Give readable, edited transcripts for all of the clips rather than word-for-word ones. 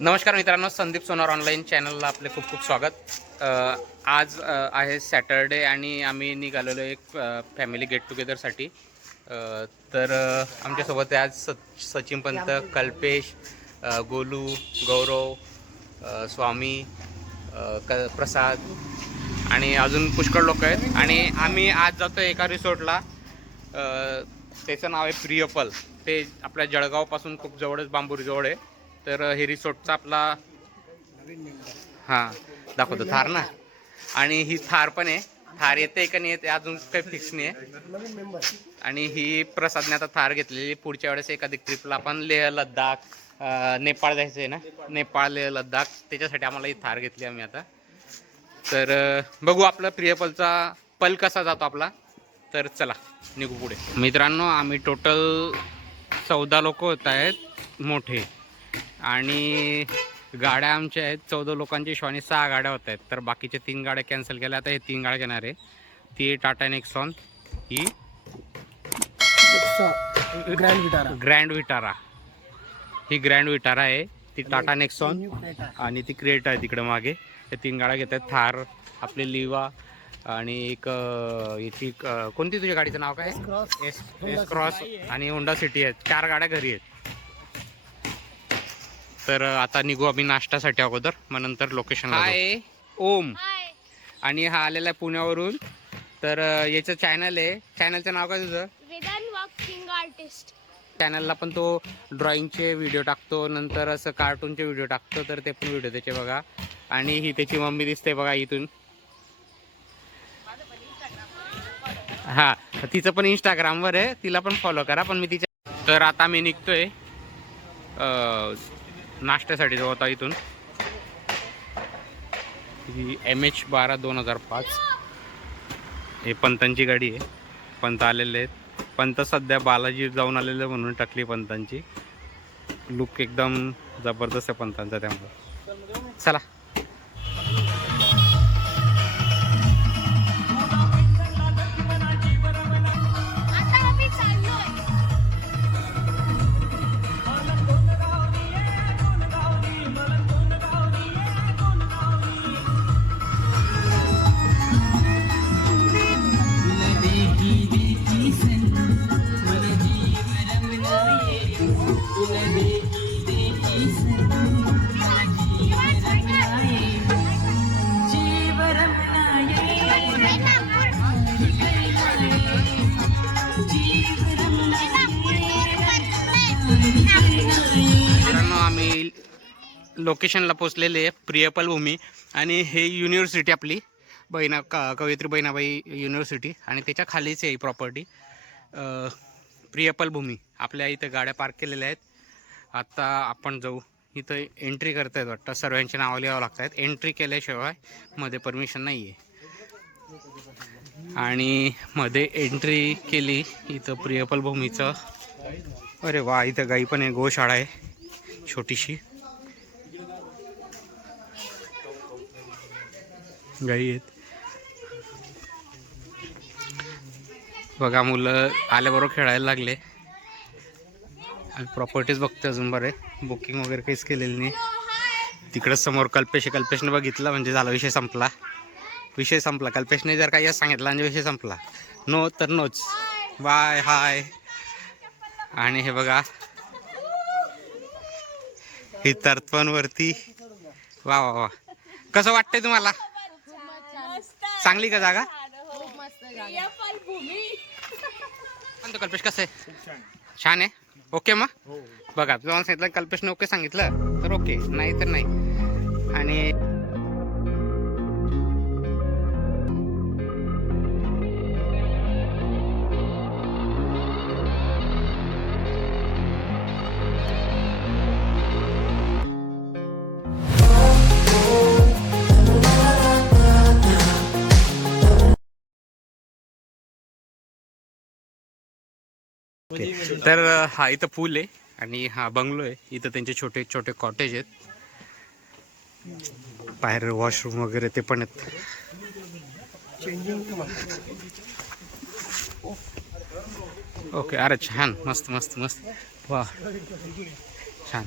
नमस्कार मित्रांनो, संदीप सोनार ऑनलाईन चॅनलला आपले खूप खूप स्वागत। आज आहे सॅटरडे आणि आम्ही निघालेलो एक फॅमिली गेट टुगेदरसाठी। तर आमच्यासोबत आहे आज सचिन पंत, कल्पेश, गोलू, गौरव, स्वामी, प्रसाद आणि अजून पुष्कळ लोक आहेत। आणि आम्ही आज जातो एका रिसॉर्टला, त्याचं नाव आहे प्रियपल। ते आपल्या जळगावपासून खूप जवळच, बांबुरीजवळ आहे। तर हे रिसॉर्टचा आपला हां दाखवतो थार ना, आणि ही थार पण आहे। थार येते का नाही येते अजून काही फिक्स नाही आहे। आणि ही प्रसादने आता थार घेतलेली। पुढच्या वेळेस एखादी ट्रिपला आपण लेह लद्दाख, नेपाळ जायचं आहे ना, नेपाळ लेह लद्दाख, त्याच्यासाठी आम्हाला ही थार घेतली आम्ही आता। तर बघू आपला प्रियपलचा पल कसा जातो आपला। तर चला निघू पुढे। मित्रांनो, आम्ही टोटल 14 लोक होत आहेत मोठे, आणि गाड्या आमच्या आहेत 14 लोकांची हिशोबाने 6 गाड्या होत आहेत। तर बाकीच्या 3 गाड्या कॅन्सल केल्या, आता हे 3 गाड्या घेणार आहे। ती टाटा नेक्सॉन, ही ग्रँड विटारा, ही ग्रँड विटारा आहे, ती टाटा नेक्सॉन, आणि ती क्रेटा आहे तिकडे मागे। हे 3 गाड्या घेत आहेत। थार, आपली लिवा, आणि एक याची कोणती तुझ्या गाडीचं नाव काय? एस क्रॉस आणि होंडा सिटी आहेत। 4 गाड्या घरी आहेत। तर आता निघू आम्ही नाश्त्यासाठी अगोदर, मग नंतर लोकेशन। हाय ओम, आणि हा आलेला आहे पुण्यावरून। तर याचं चॅनल आहे, चॅनलचं नाव काय तुझं? Vedant walking artist. चॅनलला पण तो ड्रॉइंगचे व्हिडिओ टाकतो, नंतर असं कार्टूनचे व्हिडिओ टाकतो। तर ते पण व्हिडिओ त्याचे बघा। आणि ही त्याची मम्मी दिसते बघा इथून। हा, तिचं पण इंस्टाग्रामवर आहे, तिला पण फॉलो करा। पण मी तिच्या, तर आता मी निघतोय नाश्त्यासाठी जो होता इथून। ही MH12 2005, हे पंतांची गाडी आहे। पंत आलेले आहेत। पंत सध्या बालाजी जाऊन आलेले म्हणून टाकली पंतांची। लुक एकदम जबरदस्त आहे पंतांचा, त्यामुळे चला। आता आम्ही चाललोय। मित्रांनो, आम्ही लोकेशनला पोचलेले आहे, प्रियपल भूमी। आणि हे युनिव्हर्सिटी आपली कवयित्री बहिणाबाई युनिव्हर्सिटी, आणि त्याच्या खालीच आहे ही प्रॉपर्टी, प्रियपल भूमी। आपल्या इथं गाड्या पार्क केलेल्या आहेत। आता आपण जाऊ, इथं एंट्री करता येत वाटतं, सर्वांची नावं लिहावं लागत आहेत। एंट्री केल्याशिवाय मध्ये परमिशन नाही आहे। आणि मध्ये एंट्री केली इथं प्रियपल भूमीचं। अरे वा, इथं गाई पण आहे, गोशाळा आहे छोटीशी, गाई आहेत बघा। मुलं आल्याबरोबर खेळायला लागले। आणि प्रॉपर्टीज बघते अजून, बरे बुकिंग वगैरे काहीच केलेलं नाही। तिकडंच समोर कल्पेशने बघितलं म्हणजे झाला, विषय संपला। विषय संपला, कल्पेशने जर काही सांगितलं म्हणजे विषय संपला। नो तर नोच, बाय हाय। आणि हे बघा, ही तरतवनवरती, वा वा वा। कसं वाटतंय तुम्हाला? चांगली का जागा? म्हणतो कल्पेश, कसं आहे? छान आहे, ओके। मग बघा, तुम्हाला सांगितलं कल्पेशने ओके सांगितलं तर ओके, नाही तर नाही। आणि तर हा इथं पूल आहे, आणि हा बंगलो आहे। इथं त्यांचे छोटे छोटे कॉटेज आहेत, बाहेर वॉशरूम वगैरे ते पण आहेत। ओके, अरे छान, मस्त मस्त मस्त, वा छान।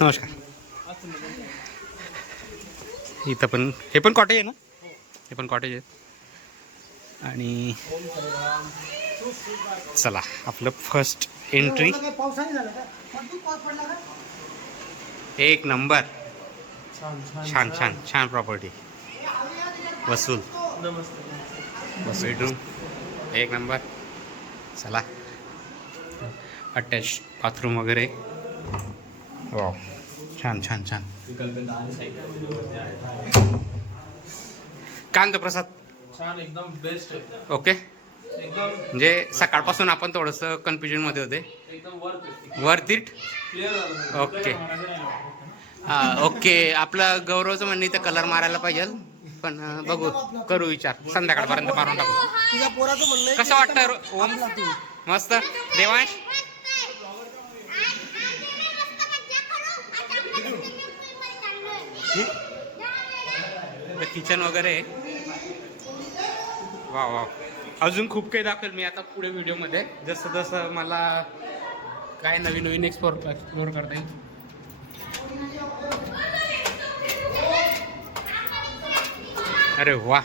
नमस्कार. इथं पण हे पण कॉटेज आहे ना, हे पण कॉटेज आहे. आणि चला आपलं फर्स्ट एंट्री. एक नंबर. छान छान छान प्रॉपर्टी. वसूल बेडरूम एक नंबर. चला अटॅच बाथरूम वगैरे. वाव छान छान छान. कांत प्रसाद छान एकदम बेस्ट. ओके. म्हणजे सकाळपासून आपण थोडंसं कन्फ्युजन मध्ये होते. एकदम वर्थ इट. क्लिअर झालं. ओके. ओके आपलं गौरवचं म्हणणं इथं कलर मारायला पाहिजे, पण बघू करू विचार. संध्याकाळपर्यंत मारून टाकू. तुझ्या पोराचं म्हणणं आहे कसं वाटतं ओम? मस्त. देवांश किचन वगैरे. वा वा. अजून खूप काही दाखवेल मी आता पुढे व्हिडिओमध्ये, जसं जसं मला काय नवीन नवीन एक्सप्लोर करता येईल. अरे वा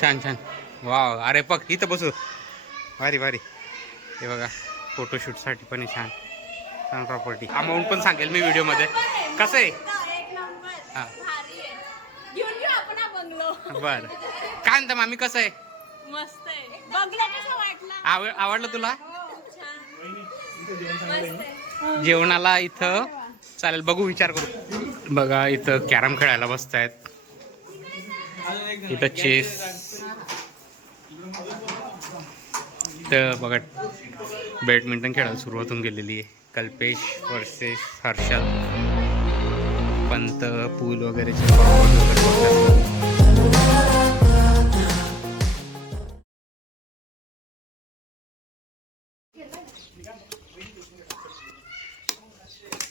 छान छान. वा अरे बघ इथं बसू. भारी भारी. हे बघा फोटोशूटसाठी पण आहे. छान छान प्रॉपर्टी. अमाऊंट पण सांगेल मी व्हिडिओमध्ये. कसं आहे? हां बरं. काय म्हणता मामी, कसं आहे? मस्त आहे. बघलं कसं वाटलं? आवडलं तुला? मस्त आहे. जेवणाला इथं चालेल, बघू विचार करू. बघा इथं कॅरम खेळायला बसतायत. इथं चेस. इथं बघा बॅडमिंटन खेळायला सुरुवात होऊन गेलेली आहे. कल्पेश वर्सेस हर्षल. पंत पूल वगैरे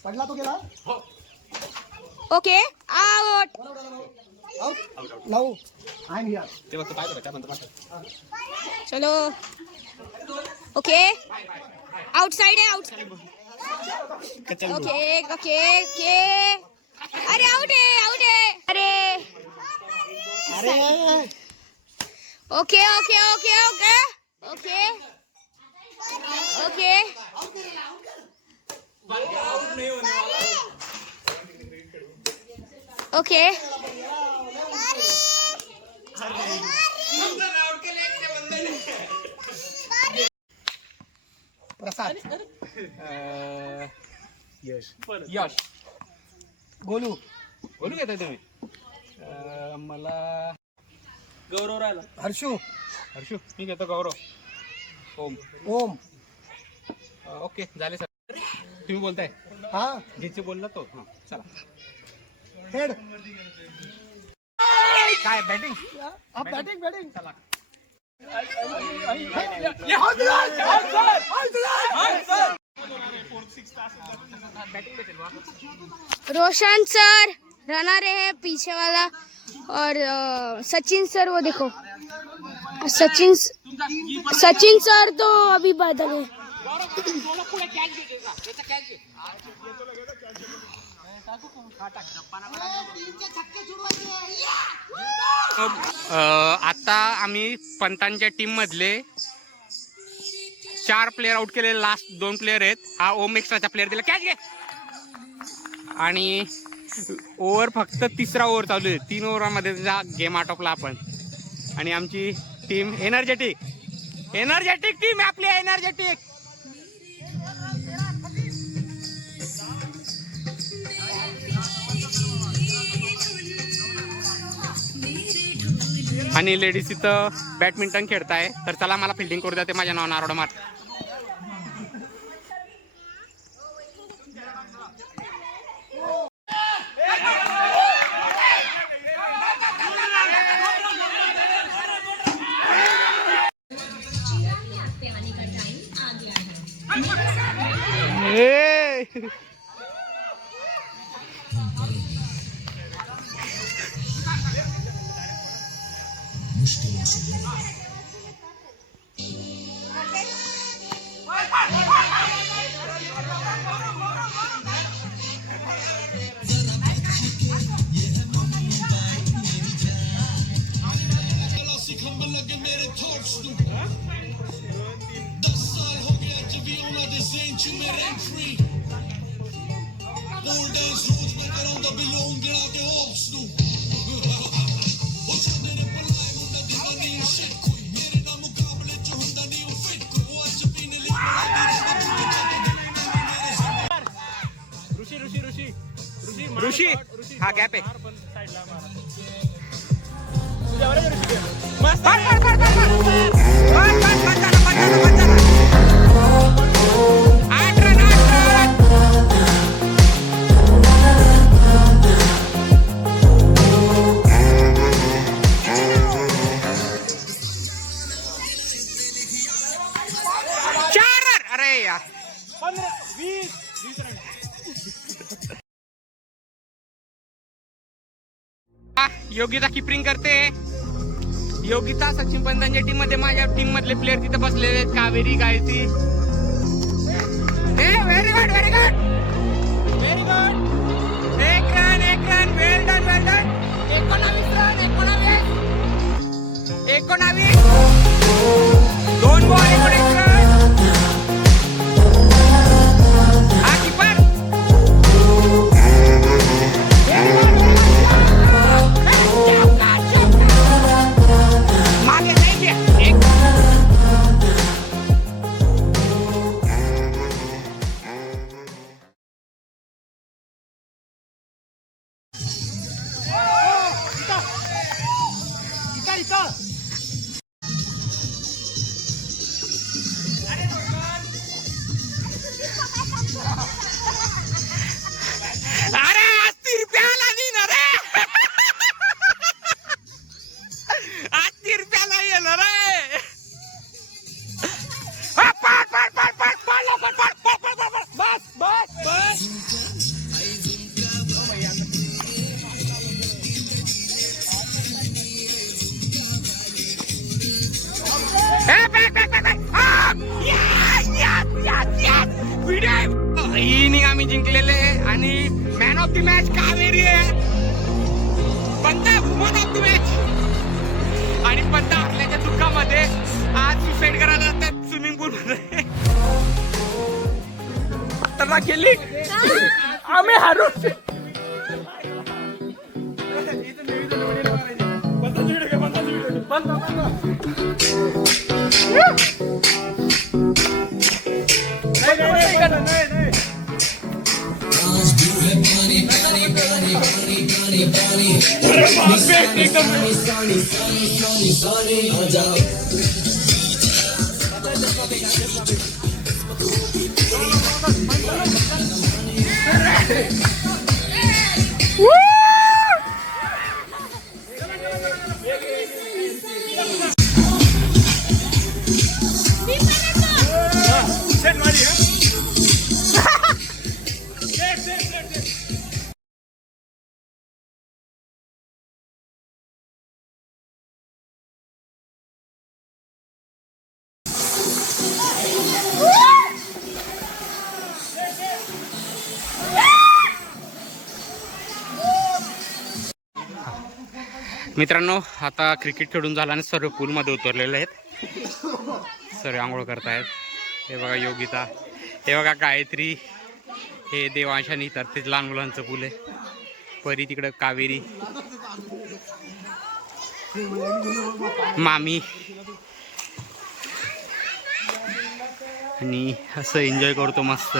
पडला तो गेला. Okay out. लावू आय एम हियर. चलो ओके आउटसाइड है. आउटसाइड. Okay okay okay. अरे आउट है. अरे अरे okay okay okay okay okay okay. Okay Prasad Yash. Yash गोलू बोलू घेता तुम्ही? मला गौरव राहिला. हर्षू हर्षू. मी घेतो गौरव. ओम. ओम. ओके झाले सर. तुम्ही बोलताय? हा ज्याचे बोलला तो. हां चला. हेड. काय बॅटिंग? Batting batting. चला. रोशन सर रनर है पीछे वाला, और सचिन सर वो देखो. सचिन सर तो अभी बादल है. आता आम्ही पंतांच्या टीम मधले 4 प्लेयर आउट केले. लास्ट 2 प्लेयर आहेत. हा ओम एक्स्ट्राचा प्लेयर दिला. कॅच घे. आणि ओव्हर फक्त 3रा ओव्हर चालू आहे. 3 ओव्हरमध्ये गेम आटोपला आपण. आणि आमची टीम एनर्जेटिक टीम आहे आपली. एनर्जेटिक. आणि लेडीज इथं बॅडमिंटन खेळताय. तर चला मला फिल्डिंग करू द्या. ते माझ्या नावानं आरोडा मार. मुश्किलों से ऋषी हा गॅप आहे. अरे यार 15-20 रन. योगिता किपरिंग करते. योगिता सचिन पंतांच्या टीम मध्ये माझ्या टीम मधले प्लेयर तिथे बसलेले आहेत. Kaveri Gayatri. Very good very good very good. एक रन वेल डन 19 रन 19 2 बॉल 19 रन. हा कीपर मागे नाही घे. एक अरे 80 रुपयाला देणार रे. 80 रुपयाला येणार रे. बस इनिंग आम्ही जिंकलेले आणि man of the match Kaveri आहे. Pant woman of the match. आणि पंत हरल्याच्या दुःखामध्ये आज सुसाईड करायला जातात स्विमिंग पूल मध्ये. तर केली आम्ही हारू. मित्रांनो आता क्रिकेट खेळून झाला आणि सर्व पूलमध्ये उतरलेले आहेत. सर्व आंघोळ करतायत. हे बघा योगिता, हे बघा गायत्री, हे देवांश आणि इतर ते लहान मुलांचं पूल आहे. परी तिकडं कावेरी, मामी आणि असं एन्जॉय करतो मस्त.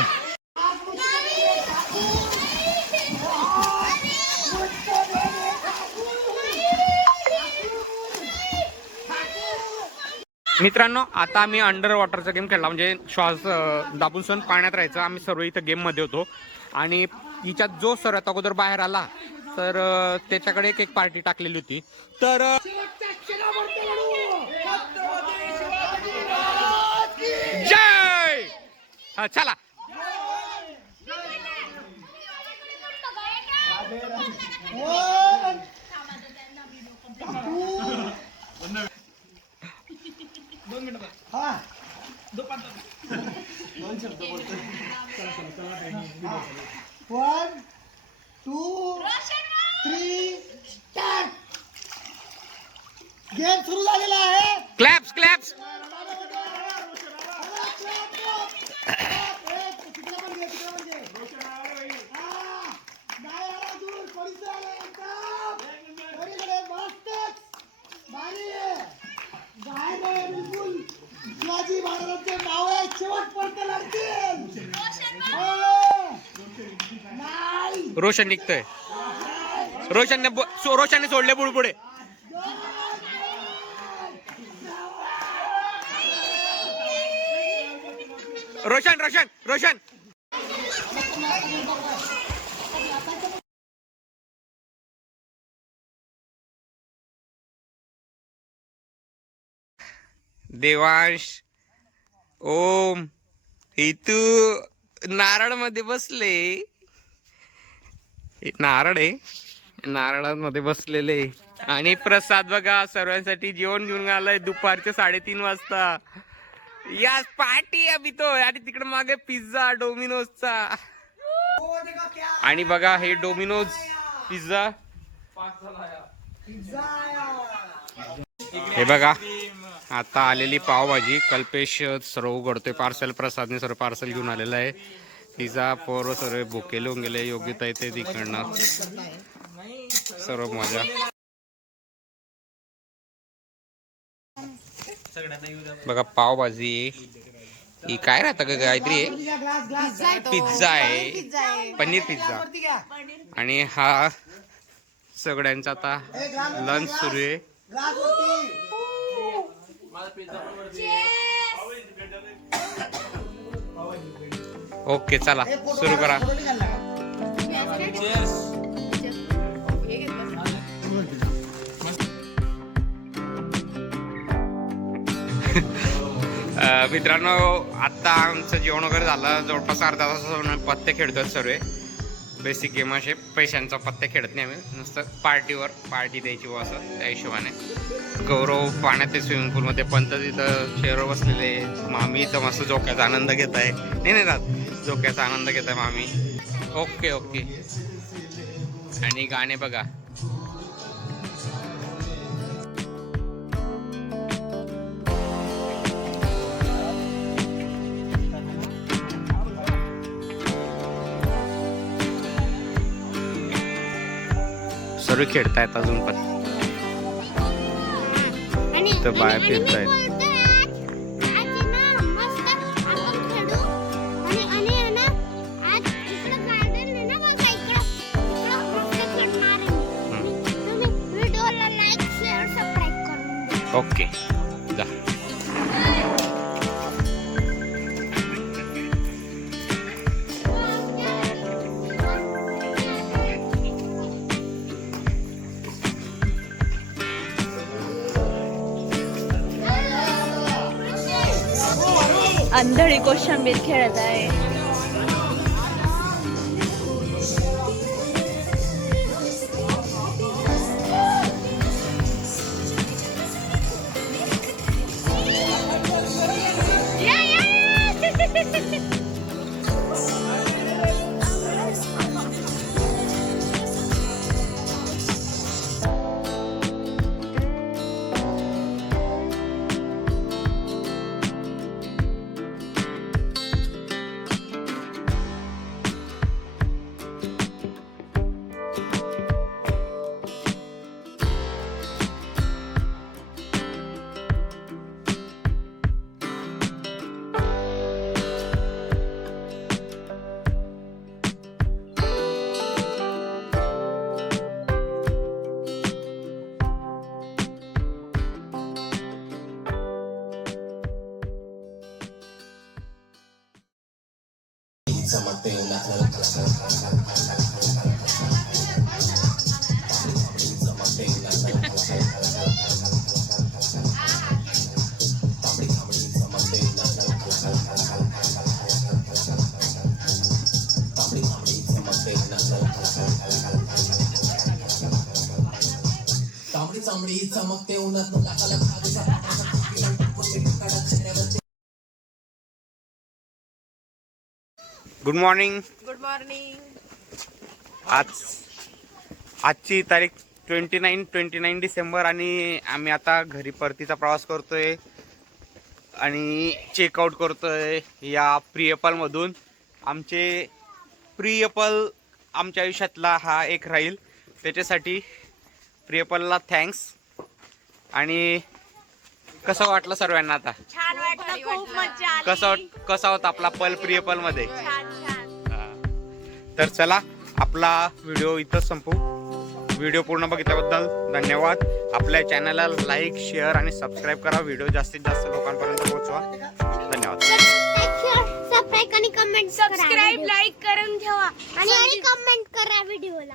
मित्रांनो आता आम्ही अंडर वॉटरचा गेम खेळला, म्हणजे श्वास दाबून सण पाण्यात राहायचं. आम्ही सर्व इथं गेममध्ये होतो आणि हिच्यात जो सर्वात अगोदर बाहेर आला तर त्याच्याकडे एक पार्टी टाकलेली होती. तर जय हा चला. One, two, three, start. Game सुरू झालेला आहे. Claps claps. रोशन निघतोय. रोशनने सोडले पुढे. रोशन देवांश, ओम, इतू नारळ मध्ये बसले. नारळ आहे, नारळांमध्ये बसलेले. आणि प्रसाद बघा सर्वांसाठी जेवण घेऊन आलाय दुपारचे 3:30 वाजता. यास पार्टी अभि तो. आणि तिकडे मागे पिझ्झा डोमिनोजचा. आणि बघा हे डोमिनोज पिझ्झा. हे बघा आता आलेली पावभाजी. कल्पेश सर्व उघडतोय पार्सल. प्रसादने सर्व पार्सल घेऊन आलेलं आहे. पिझ्झा पोर सर्व भुके लावून गेले. योग्यता येते तिकडनं सर्व मजा. बघा पावभाजी. ही काय राहतं का काहीतरी आहे. पिझ्झा आहे, पनीर पिझ्झा. आणि हा सगळ्यांचा आता लंच सुरू आहे. ओके चला सुरू करा. मित्रांनो आता आमचं जेवण वगैरे झालं. जवळपास अर्धा तास पत्ते खेळतोय सर्व. बेसिक गेम असे पैशांचा पत्ते खेळत नाही आम्ही. नुसतं पार्टीवर पार्टी द्यायची व असं त्या हिशोबाने. गौरव पाण्यात स्विमिंग पूलमध्ये. पंत तिथं चेअरवर बसलेले. मामी इथं मस्त झोक्याचा आनंद घेत आहे. नाही राहत झोक्याचा आनंद घेत आहे मामी. ओके. आणि गाणे बघा. सर्व खेळतायत अजून पण. तर बाहेर फिरतायत. ओके जा. अंधळी कोशिंबीर खेळत आहे. Good morning. Good morning. आजची तारीख 29 डिसेंबर आणि आम्ही आता घरी परतीचा प्रवास करतोय आणि चेकआउट करतोय या प्रियपलमधून. आमचे प्रियपल आमच्या आयुष्यातला हा एक राहील. त्याच्यासाठी प्रियपलला थँक्स. आणि कसं वाटलं सर्वांना आता? छान वाटलं. खूप मजा आली. कसा होता आपला पल प्रियपल मध्ये? छान. तर चला आपला व्हिडिओ इथं संपू. व्हिडिओ पूर्ण बघितल्याबद्दल धन्यवाद. आपल्या चॅनलला लाईक, शेअर आणि सबस्क्राईब करा. व्हिडिओ जास्तीत जास्त लोकांपर्यंत पोहोचवा. धन्यवाद. सबस्क्राईब आणि कमेंट सबस्क्राईब लाईक करून ठेवा आणि कमेंट करा व्हिडिओला.